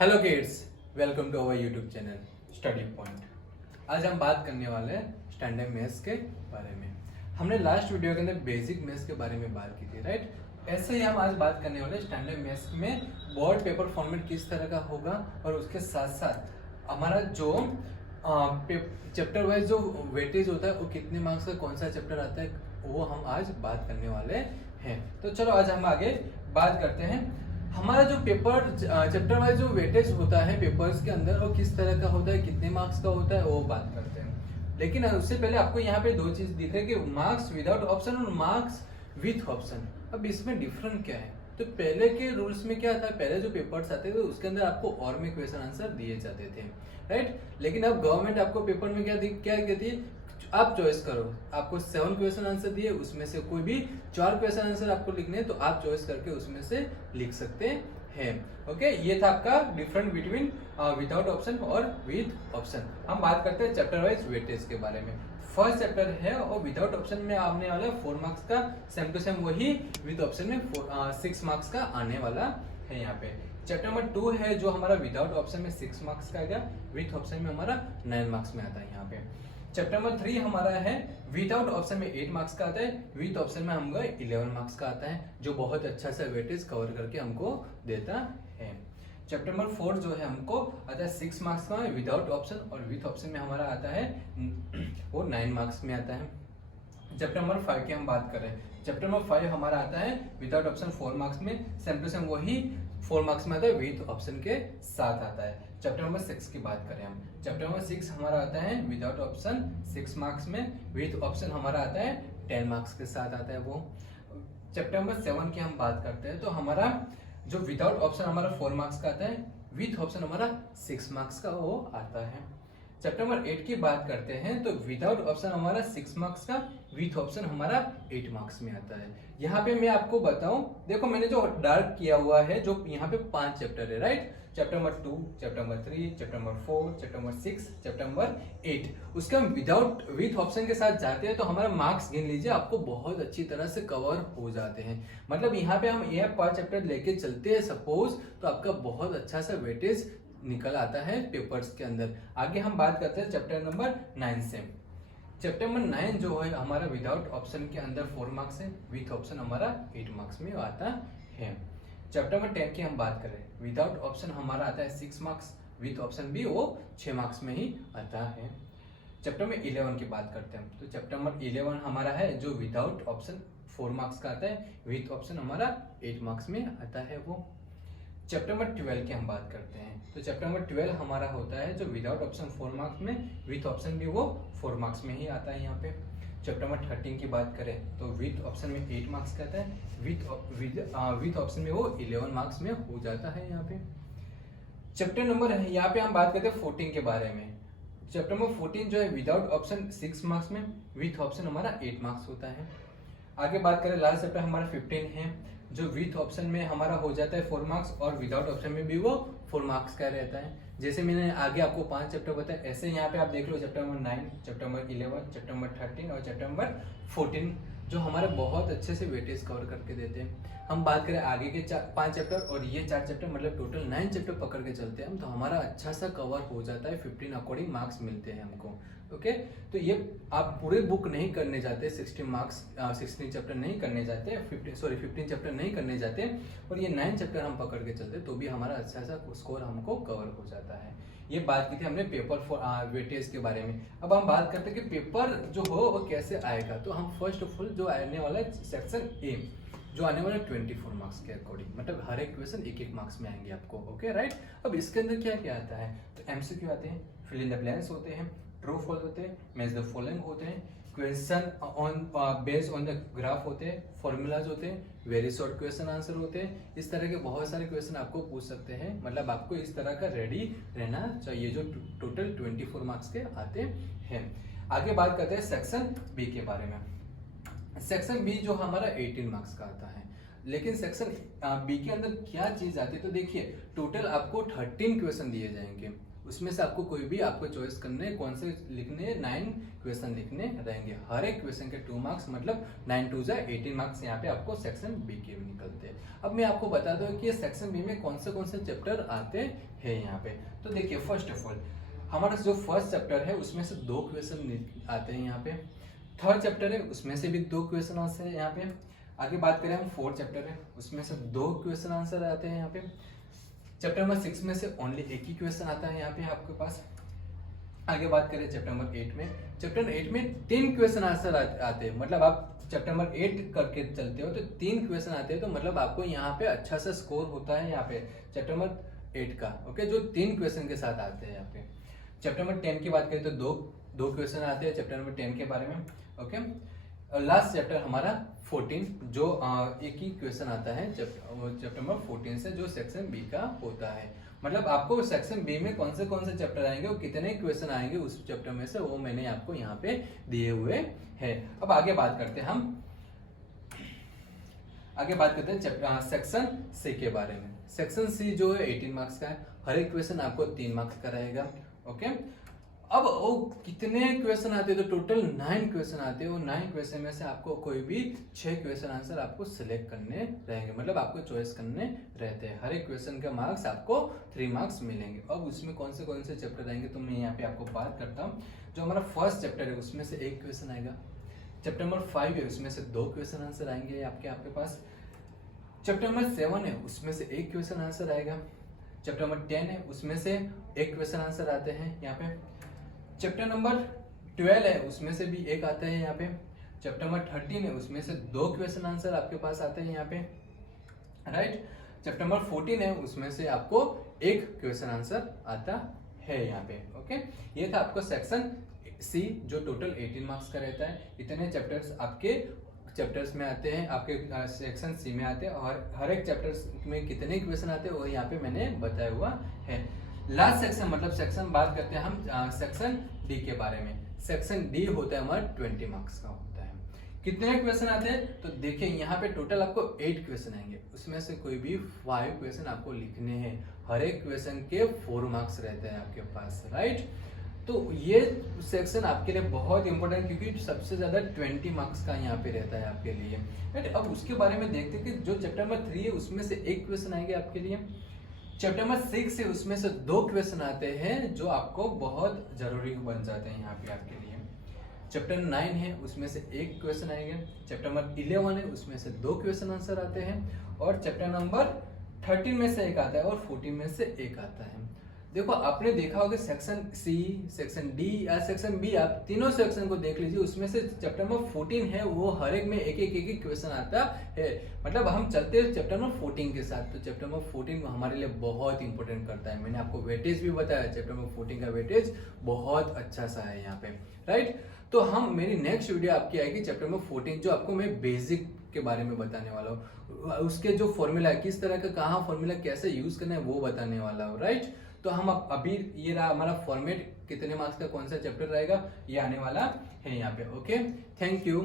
Hello kids, welcome to our YouTube channel study point. आज हम बात करने वाले हैं स्टैंडर्ड मैथ्स के बारे में। हमने लास्ट वीडियो के अंदर बेसिक मैथ्स के बारे में बात की थी, राइट। ऐसे ही हम आज बात करने वाले हैं स्टैंडर्ड मैथ्स में बोर्ड पेपर फॉर्मेट किस तरह का होगा और उसके साथ साथ हमारा जो चैप्टर वाइज जो वेटेज होता है वो कितने मार्क्स का कौन सा चैप्टर आता है वो हम आज बात करने वाले हैं। तो चलो आज हम आगे बात करते हैं। हमारा जो पेपर चैप्टर वाइज जो वेटेज होता है पेपर्स के अंदर वो किस तरह का होता है, कितने मार्क्स का होता है वो बात करते हैं। लेकिन उससे पहले आपको यहाँ पे दो चीज दिख रही है कि मार्क्स विदाउट ऑप्शन और मार्क्स विथ ऑप्शन। अब इसमें डिफरेंट क्या है? तो पहले के रूल्स में क्या था, पहले जो पेपर्स आते थे उसके अंदर आपको और में क्वेश्चन आंसर दिए जाते थे, राइट। लेकिन अब गवर्नमेंट आपको पेपर में क्या कहती है, आप चॉइस करो। आपको 7 क्वेश्चन आंसर दिए, उसमें से कोई भी 4 क्वेश्चन आंसर आपको लिखने हैं तो आप चॉइस करके उसमें से लिख सकते हैं। ओके, ये था आपका डिफरेंट बिटवीन विदाउट ऑप्शन और विद ऑप्शन। हम बात करते हैं चैप्टर वाइज वेटेज के बारे में। फर्स्ट चैप्टर है और विदाउट ऑप्शन में आने वाला 4 मार्क्स का, सेम टू सेम वही विद ऑप्शन में 6 मार्क्स का आने वाला है। यहाँ पे चैप्टर नंबर 2 है जो हमारा विदाउट ऑप्शन में 6 मार्क्स का आएगा, विथ ऑप्शन में हमारा 9 मार्क्स में आता है। यहाँ पे चैप्टर नंबर 3 हमारा है विदाउट ऑप्शन में 8 मार्क्स का आता है, विथ ऑप्शन में हमको 11 मार्क्स का आता है, जो बहुत अच्छा सा वेटेज कवर करके हमको देता है। चैप्टर नंबर 4 जो है हमको आता है 6 मार्क्स का विदाउट ऑप्शन और विथ ऑप्शन में हमारा आता है वो 9 मार्क्स में आता है। चैप्टर नंबर 5 की हम बात करें, चैप्टर नंबर 5 हमारा आता है विदाउट ऑप्शन 4 मार्क्स में, सेम टू सेम वही 4 मार्क्स में आता है, विथ ऑप्शन के साथ आता है। चैप्टर नंबर 6 की बात करें हम, चैप्टर नंबर 6 हमारा आता है विदाउट ऑप्शन 6 मार्क्स में, विथ ऑप्शन हमारा आता है 10 मार्क्स के साथ आता है वो। चैप्टर नंबर 7 की हम बात करते हैं तो हमारा जो विदाउट ऑप्शन हमारा 4 मार्क्स का आता है, विथ ऑप्शन हमारा 6 मार्क्स का वो आता है। चैप्टर नंबर 8 की बात करते हैं तो विदाउट ऑप्शन हमारा 6 मार्क्स का, विथ ऑप्शन हमारा 8 मार्क्स में आता है। यहाँ पे मैं आपको बताऊं, देखो मैंने जो डार्क किया हुआ है, जो यहाँ पे 5 चैप्टर है, right. Chapter number 2, chapter number 3, chapter number 4, chapter number 6, chapter number 8, उसके हम विथ ऑप्शन के साथ जाते हैं तो हमारा मार्क्स गिन लीजिए, आपको बहुत अच्छी तरह से कवर हो जाते हैं। मतलब यहाँ पे हम ये 5 चैप्टर लेके चलते हैं सपोज, तो आपका बहुत अच्छा सा वेटेज निकल आता है पेपर्स के अंदर। आगे हम बात करते हैं चैप्टर नंबर 9 से। चैप्टर नंबर 9 जो है हमारा विदाउट ऑप्शन के अंदर 4 मार्क्स है, विथ ऑप्शन हमारा 8 मार्क्स में आता है। चैप्टर नंबर 10 की हम बात करें, विदाउट ऑप्शन हमारा आता है 6 मार्क्स, विथ ऑप्शन भी वो 6 मार्क्स में ही आता है। चैप्टर में 11 की बात करते हैं तो चैप्टर नंबर 11 हमारा है जो विदाउट ऑप्शन 4 मार्क्स का आता है, विथ ऑप्शन हमारा 8 मार्क्स में आता है वो। चैप्टर नंबर 12 की हम बात करते हैं तो चैप्टर नंबर 12 हमारा होता है जो विदाउट ऑप्शन 4 मार्क्स में, विथ ऑप्शन भी वो 4 मार्क्स में ही आता है। यहाँ पे चैप्टर नंबर 13 की बात करें तो विथ ऑप्शन में 8 मार्क्स का आता है, विथ ऑप्शन में वो 11 मार्क्स में हो जाता है। यहाँ पे चैप्टर नंबर यहाँ पे हम बात करते हैं 14 के बारे में। चैप्टर नंबर 14 जो है विदाउट ऑप्शन 6 मार्क्स में, विथ ऑप्शन हमारा 8 मार्क्स होता है। आगे बात करें लास्ट चैप्टर हमारा 15 है जो विथ ऑप्शन में हमारा हो जाता है 4 मार्क्स और विदाउट ऑप्शन में भी वो 4 मार्क्स का रहता है। जैसे मैंने आगे आपको 5 चैप्टर बताया, ऐसे यहाँ पे आप देख लो chapter number 9, chapter number 11, chapter number 13 और चैप्टर नंबर 14 जो हमारे बहुत अच्छे से वेटेज कवर करके देते हैं। हम बात करें आगे के 5 चैप्टर और ये 4 चैप्टर, मतलब टोटल 9 चैप्टर पकड़ के चलते हैं हम, तो हमारा अच्छा सा कवर हो जाता है, 15 अकॉर्डिंग मार्क्स मिलते हैं हमको। ओके, तो ये आप पूरे बुक नहीं करने जाते, 16 चैप्टर नहीं करने जाते, 15 चैप्टर नहीं करने जाते और ये 9 चैप्टर हम पकड़ के चलते तो भी हमारा अच्छा सा स्कोर हमको कवर हो जाता है। ये बात की थी हमने पेपर फॉर वेटेज के बारे में। अब हम बात करते हैं कि पेपर जो हो वो कैसे आएगा। तो हम फर्स्ट ऑफ ऑल जो आने वाला है सेक्शन ए जो आने वाला 24 मार्क्स के अकॉर्डिंग, मतलब हर एक क्वेश्चन 1-1 मार्क्स में आएंगे आपको। Okay, right. अब इसके अंदर क्या क्या आता है तो एमसीक्यू आते हैं, फिल इन द ब्लैंक्स होते हैं, ट्रू फॉल्स होते हैं, मैच द फॉलोइंग होते हैं, question on based on the graph होते हैं, फॉर्मूलाज होते हैं, वेरी शॉर्ट क्वेश्चन आंसर होते हैं। इस तरह के बहुत सारे क्वेश्चन आपको पूछ सकते हैं, मतलब आपको इस तरह का रेडी रहना चाहिए जो टोटल 24 मार्क्स के आते हैं। आगे बात करते हैं सेक्शन बी के बारे में। सेक्शन बी जो हमारा 18 मार्क्स का आता है, लेकिन सेक्शन बी के अंदर क्या चीज आती है तो देखिए टोटल आपको 13 क्वेश्चन दिए जाएंगे। उसमें से आपको कोई भी आपको चॉइस करने कौन से लिखने 9 क्वेश्चन लिखने रहेंगे। हर एक क्वेश्चन के 2 मार्क्स, मतलब 9 2 18 मार्क्स यहाँ पे आपको सेक्शन बी के भी निकलते हैं। अब मैं आपको बता दूं कि सेक्शन बी में कौन से चैप्टर आते हैं यहाँ पे। तो देखिए फर्स्ट ऑफ ऑल हमारा जो फर्स्ट चैप्टर है उसमें से 2 क्वेश्चन आते हैं यहाँ पे। थर्ड चैप्टर है उसमें से भी 2 क्वेश्चन आते हैं यहाँ पे। आगे बात करें हम फोर्थ चैप्टर है उसमें से 2 क्वेश्चन आंसर आते हैं यहाँ पे। चैप्टर नंबर 6 में से ओनली एक ही क्वेश्चन आता है यहाँ पे आपके पास। आगे बात करें चैप्टर नंबर 8 में, चैप्टर 8 में 3 क्वेश्चन आंसर आते हैं। मतलब आप चैप्टर नंबर 8 करके चलते हो तो 3 क्वेश्चन आते हैं, तो मतलब आपको यहाँ पे अच्छा सा स्कोर होता है यहाँ पे चैप्टर नंबर 8 का। ओके, जो 3 क्वेश्चन के साथ आते हैं यहाँ पे। चैप्टर नंबर 10 की बात करें तो दो क्वेश्चन आते हैं चैप्टर नंबर 10 के बारे में। ओके, लास्ट चैप्टर हमारा 14 जो एक ही क्वेश्चन आता है चैप्टर नंबर 14 से, जो सेक्शन बी का होता है। मतलब आपको सेक्शन बी में कौन से चैप्टर आएंगे और कितने क्वेश्चन आएंगे उस चैप्टर में से, वो मैंने आपको यहाँ पे दिए हुए हैं। अब आगे बात करते हैं सेक्शन सी के बारे में। सेक्शन सी जो है 18 मार्क्स का है, हर एक क्वेश्चन आपको 3 मार्क्स का रहेगा। ओके, अब वो कितने क्वेश्चन आते हैं, तो टोटल 9 क्वेश्चन आते हैं। वो 9 क्वेश्चन में से आपको कोई भी 6 क्वेश्चन आंसर आपको सिलेक्ट करने रहेंगे, मतलब आपको चॉइस करने रहते हैं। हर एक क्वेश्चन का मार्क्स आपको 3 मार्क्स मिलेंगे। अब उसमें कौन से चैप्टर आएंगे तो मैं यहाँ पे आपको बात करता हूँ। जो हमारा फर्स्ट चैप्टर है उसमें से 1 क्वेश्चन आएगा। चैप्टर नंबर 5 है उसमें से 2 क्वेश्चन आंसर आएंगे आपके पास। चैप्टर नंबर 7 है उसमें से 1 क्वेश्चन आंसर आएगा। चैप्टर नंबर 10 है उसमें से 1 क्वेश्चन आंसर आते हैं यहाँ पे। चैप्टर नंबर 12 है उसमें से भी 1 आता है यहाँ पे। चैप्टर नंबर 13 है उसमें से 2 क्वेश्चन आंसर आपके पास आते हैं यहाँ पे, राइट। चैप्टर नंबर 14 है उसमें से आपको 1 क्वेश्चन आंसर आता है यहाँ पे। ओके, ये था आपको सेक्शन सी जो टोटल 18 मार्क्स का रहता है। इतने चैप्टर्स आपके चैप्टर्स में आते हैं, आपके सेक्शन सी में आते हैं, और हर एक चैप्टर्स में कितने क्वेश्चन आते हैं वो यहाँ पे मैंने बताया हुआ है। लास्ट सेक्शन मतलब सेक्शन बात करते हैं हम सेक्शन डी के बारे में। सेक्शन डी होता है हमारा 20 मार्क्स का होता है। कितने क्वेश्चन आते हैं तो देखिए यहाँ पे टोटल आपको 8 क्वेश्चन आएंगे, उसमें से कोई भी 5 क्वेश्चन आपको लिखने हैं। हर एक क्वेश्चन के 4 मार्क्स रहते हैं आपके पास, राइट। तो ये सेक्शन आपके लिए बहुत इंपॉर्टेंट, क्योंकि सबसे ज्यादा 20 मार्क्स का यहाँ पे रहता है आपके लिए, राइट। अब उसके बारे में देखते हैं कि जो चैप्टर नंबर 3 है उसमें से 1 क्वेश्चन आएंगे आपके लिए। चैप्टर नंबर 6 है उसमें से 2 क्वेश्चन आते हैं जो आपको बहुत जरूरी बन जाते हैं यहाँ पे आपके लिए। चैप्टर 9 है उसमें से 1 क्वेश्चन आएंगे। चैप्टर नंबर 11 है उसमें से 2 क्वेश्चन आंसर आते हैं, और चैप्टर नंबर 13 में से 1 आता है और 14 में से 1 आता है। देखो आपने देखा होगा सेक्शन सी, सेक्शन डी या सेक्शन बी, आप तीनों सेक्शन को देख लीजिए, उसमें से चैप्टर नंबर 14 है वो हर एक में एक क्वेश्चन आता है। मतलब हम चलते हैं चैप्टर नंबर 14 के साथ, तो चैप्टर नंबर 14 हमारे लिए बहुत इंपॉर्टेंट करता है। मैंने आपको वेटेज भी बताया, चैप्टर नंबर 14 का वेटेज बहुत अच्छा सा है यहाँ पे, राइट। तो हम मेरी नेक्स्ट वीडियो आपकी आएगी चैप्टर नंबर 14, जो आपको मैं बेसिक के बारे में बताने वाला हूँ। उसके जो फॉर्मूला है, किस तरह का कहाँ फॉर्मूला कैसे यूज करना है वो बताने वाला हूँ, राइट। तो हम अभी ये रहा हमारा फॉर्मेट, कितने मार्क्स का कौन सा चैप्टर रहेगा ये आने वाला है यहाँ पे। Okay, thank you.